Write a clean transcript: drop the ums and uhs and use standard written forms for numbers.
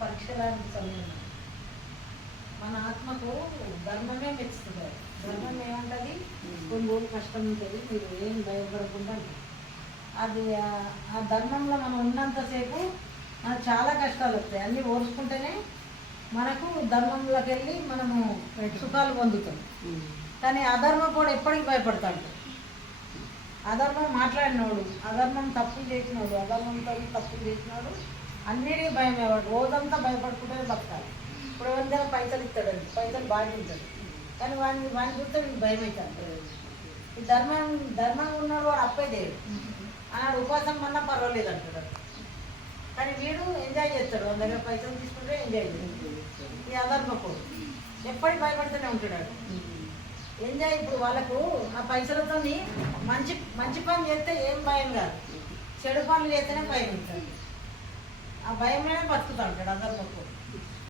పరీక్షలాంటి సమయం మన ఆత్మకు ధర్మమే మెచ్చుతుంది. ధర్మం ఏముంటుంది, కొన్ని రోజులు కష్టం ఉంటుంది, మీరు ఏం భయపడకుండా అది ఆ ధర్మంలో మనం ఉన్నంతసేపు మనకు చాలా కష్టాలు వస్తాయి. అన్నీ ఓర్చుకుంటేనే మనకు ధర్మంలోకి వెళ్ళి మనము సుఖాలు పొందుతాం. కానీ అధర్మం కూడా ఎప్పటికీ భయపడతాడు. అధర్మం మాట్లాడినోడు, అధర్మం తప్పులు చేసినోడు, అధర్మంతో తప్పులు చేసినోడు అన్నిటికీ భయమేవాడు. రోజంతా భయపడుకుంటే బతకాలి. ఇప్పుడు ఎవరికైనా పైసలు ఇస్తాడండి, పైసలు బాగా ఉంటాడు, కానీ వాడిని చూస్తే వీడికి భయం అవుతాడు. ఈ ధర్మంగా ఉన్నాడు, వాడు అప్పే చేయడు. అన్నాడు ఉపాసం అన్నా పర్వాలేదు అంటాడు. కానీ వీడు ఎంజాయ్ చేస్తాడు, వాళ్ళ దగ్గర పైసలు తీసుకుంటే ఎంజాయ్ చేస్తాడు. ఈ అధర్మకు ఎప్పటికి భయపడుతూనే ఉంటాడు. ఎంజాయ్ ఇప్పుడు వాళ్ళకు ఆ పైసలతో మంచి పని చేస్తే ఏం భయం కాదు, చెడు పనులు చేస్తేనే భయం ఉంటుంది. ఆ భయంలోనే బతుకుతా ఉంటాడు అధర్మకు.